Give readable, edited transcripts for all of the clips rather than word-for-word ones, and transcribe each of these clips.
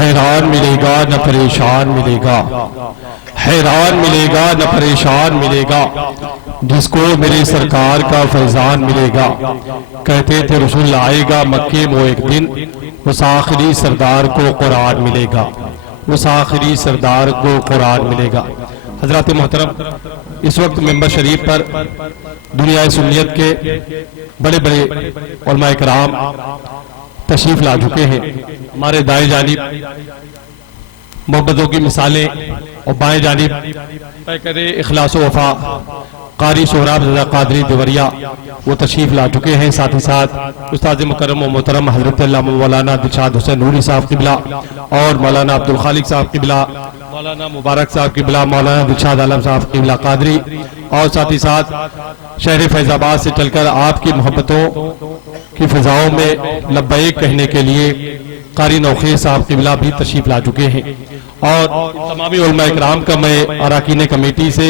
حیران ملے گا نہ پریشان ملے گا، حیران ملے گا نہ پریشان ملے گا، جس کو میرے سرکار کا فیضان ملے گا۔ کہتے تھے رسول آئے گا مکے میں ایک دن، اس آخری سردار کو قرآن ملے گا، اس آخری سردار کو قرآن ملے گا۔ حضرات محترم، اس وقت ممبر شریف پر دنیا سنیت کے بڑے بڑے علماء کرام تشریف لا چکے ہیں۔ ہمارے دائیں جانب محبتوں کی مثالیں اور بائیں جانب پیکر اخلاص و وفا قاری سہراب رضا قادری دیوریا وہ تشریف لا چکے ہیں۔ ساتھ ہی ساتھ استاد مکرم و محترم حضرت علامہ مولانا دلشاد حسین نوری صاحب قبلہ اور مولانا عبدالخالق صاحب قبلہ، مولانا مبارک صاحب قبلہ، مولانا دلشاد عالم صاحب قبلہ قادری، اور ساتھ ہی ساتھ شہر فیض آباد سے چل کر آپ کی محبتوں کی فضاؤں میں لبیک کہنے کے لیے قاری نوخیز صاحب قبلہ بھی تشریف لا چکے ہیں۔ اور تمامی علماء اکرام کا میں اراکین کمیٹی سے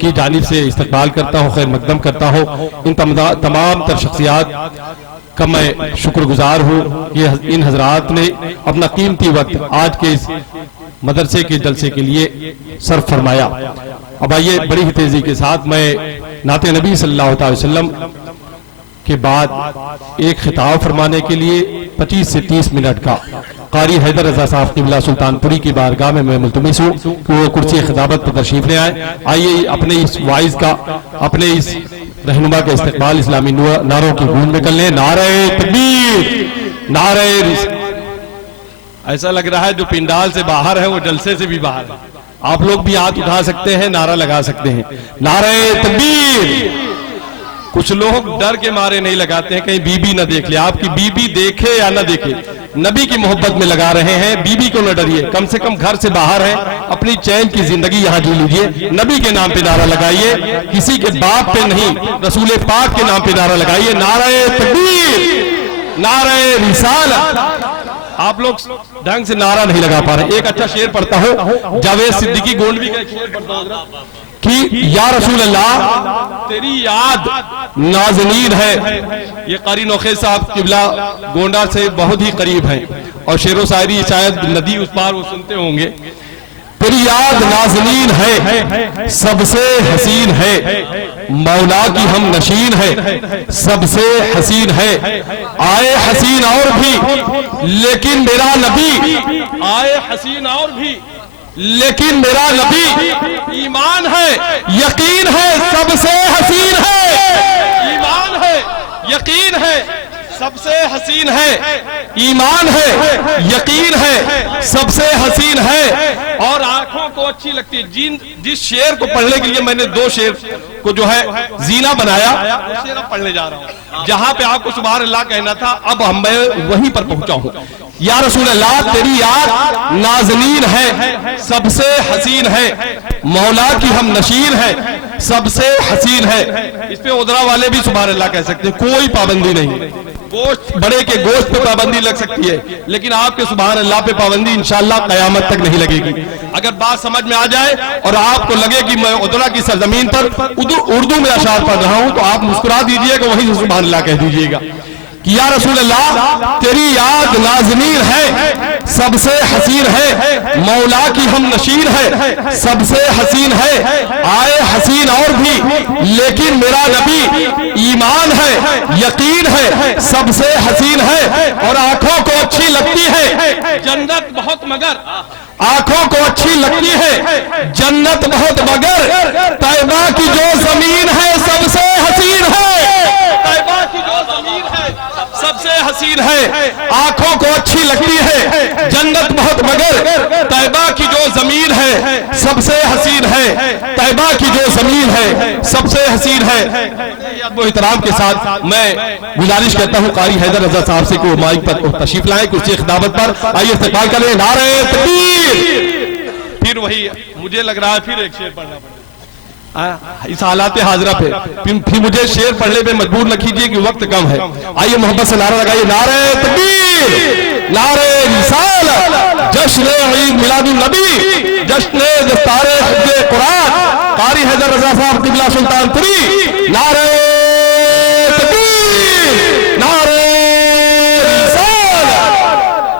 کی جانب سے استقبال کرتا ہوں، خیر مقدم کرتا ہوں۔ ان تمام تر شخصیات کا میں شکر گزار ہوں کہ ان حضرات نے اپنا قیمتی وقت آج کے اس مدرسے کے جلسے کے لیے صرف فرمایا۔ اب آئیے بڑی ہی تیزی کے ساتھ میں نعت نبی صلی اللہ علیہ وسلم کے بعد ایک خطاب فرمانے کے لیے 25 سے 30 منٹ کا قاری حیدر رضا صاحب قبلہ سلطان پوری کی بارگاہ میں ملتمس ہوں کہ وہ کرسی خطابت پر تشریف لے آئے۔ آئیے اپنے اس وائز کا، اپنے اس رہنما کا استقبال اسلامی نعروں کی گونج میں کر لیں۔ نعرہ تکبیر، نعرہ ایسا لگ رہا ہے جو پنڈال سے باہر ہے وہ جلسے سے بھی باہر ہے۔ آپ لوگ بھی ہاتھ اٹھا سکتے ہیں، نعرہ لگا سکتے ہیں، نعرہ تکبیر۔ کچھ لوگ ڈر کے مارے نہیں لگاتے ہیں کہیں بی بی نہ دیکھ لے۔ آپ کی بی بی دیکھے یا نہ دیکھے، نبی کی محبت میں لگا رہے ہیں، بی بی کو نہ ڈریے، کم سے کم گھر سے باہر ہے، اپنی چین کی زندگی یہاں جی لیجئے، نبی کے نام پہ نعرہ لگائیے، کسی کے باپ پہ نہیں، رسول پاک کے نام پہ نعرہ لگائیے۔ نعرہ تکبیر، نعرہ رسالہ۔ آپ لوگ ڈھنگ سے نعرہ نہیں لگا پا رہے۔ ایک اچھا شعر پڑھتا ہوں، جاوید صدیقی گونڈوی کا ایک شعر پڑھتا ہوں کہ یا رسول اللہ تیری یاد نازنین ہے۔ یہ قاری نوخیز صاحب قبلہ گونڈا سے بہت ہی قریب ہیں اور شعر و شاعری شاید ندی اس پار وہ سنتے ہوں گے۔ تیری یاد نازنین ہے، سب سے حسین ہے، مولا کی ہم نشین ہے، سب سے حسین ہے، آئے حسین اور بھی لیکن میرا نبی، آئے حسین اور بھی لیکن میرا نبی ایمان ہے، یقین ہے، سب سے حسین ہے، ایمان ہے، یقین ہے، سب سے حسین ہے، ایمان ہے، یقین ہے، سب سے حسین ہے، اور آنکھوں کو اچھی لگتی ہے۔ جس شعر کو پڑھنے کے لیے میں نے دو شعر کو جو ہے زینہ بنایا، اس شعر اب پڑھنے جا رہا ہوں۔ جہاں پہ آپ کو سبحان اللہ کہنا تھا اب میں وہیں پر پہنچا ہوں۔ یا رسول اللہ تیری یاد نازنین ہے، سب سے حسین ہے، مولا کی ہم نشین ہے، سب سے حسین ہے۔ اس پہ ادرا والے بھی سبحان اللہ کہہ سکتے ہیں، کوئی پابندی نہیں۔ گوشت بڑے کے گوشت پہ پابندی لگ سکتی ہے لیکن آپ کے سبحان اللہ پہ پابندی انشاءاللہ قیامت تک نہیں لگے گی۔ اگر بات سمجھ میں آ جائے اور آپ کو لگے کہ میں ادرا کی سرزمین پر اردو میں اشعار پڑھ رہا ہوں تو آپ مسکرا دیجئے کہ وہیں سے سبحان اللہ کہہ دیجئے گا کہ یا رسول اللہ تیری یاد نازنین ہے، سب سے حسین ہے، مولا کی ہم نشین ہے، سب سے حسین ہے، آئے حسین اور بھی لیکن میرا نبی ایمان ہے، یقین ہے، سب سے حسین ہے، اور آنکھوں کو اچھی لگتی ہے جنت بہت مگر، آنکھوں کو اچھی لگتی ہے جنت بہت مگر، طیبہ کی جو زمین ہے سب سے حسین ہے، طیبہ کی جو زمین ہے سب سے حسین ہے، آنکھوں کو اچھی لگتی ہے جنت بہت مگر، طیبہ کی جو زمین ہے سب سے حسین ہے، طیبہ کی جو زمین ہے سب سے حسین ہے۔ ادب و احترام کے ساتھ میں گزارش کرتا ہوں قاری حیدر رضا صاحب سے کہ وہ مائک پر تشریف لائیں کرسی خطابت پر۔ آئیے استقبال کریں، نعرہ تکبیر۔ پھر وہی مجھے لگ رہا ہے پھر ایک شعر پڑھنا پڑے اس حالات حاضرہ پہ، پھر مجھے شعر پڑھنے پہ مجبور نہ کیجئے کہ وقت کم ہے۔ آئیے محبت سے نعرہ لگائیے، نعرہ تکبیر، نعرہ رسالہ، جشن عید میلاد النبی، جشن دستار حفظ قرآن، قاری حیدر رضا صاحب قبلہ سلطان پوری، نعرہ